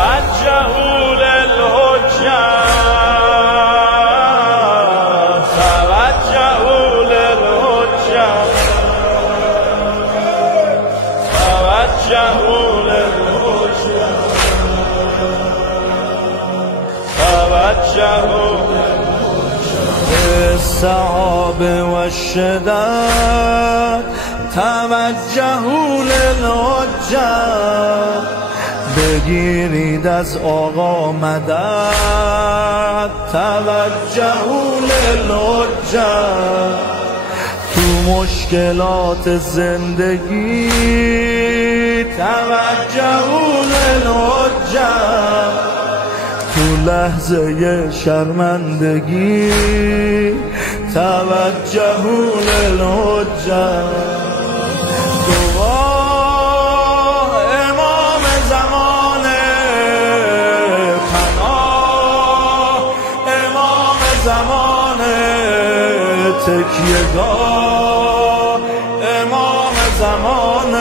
توجهوا للحجة توجهوا للحجة توجهوا للحجة توجهوا بالصعاب والشداد توجهوا للحجة بگیرید از آقا مدد توجهوا للحجة تو مشکلات زندگی توجهوا للحجة تو لحظه شرمندگی توجهوا للحجة امام زمان پناه امام زمان تکیهگاه امام زمان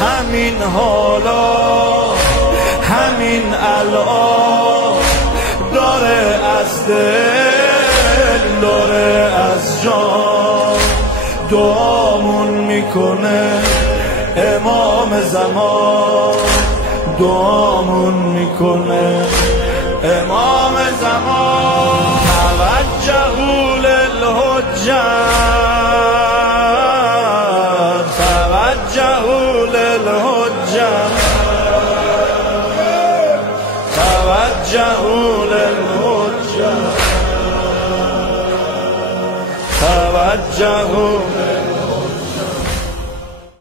همین حالا همین الان داره از دل داره از جان دعامون میکنه امام زمان دعامون میکنه امام زمان توجهوا للحجة توجهوا للحجة توجهوا للحجة توجهوا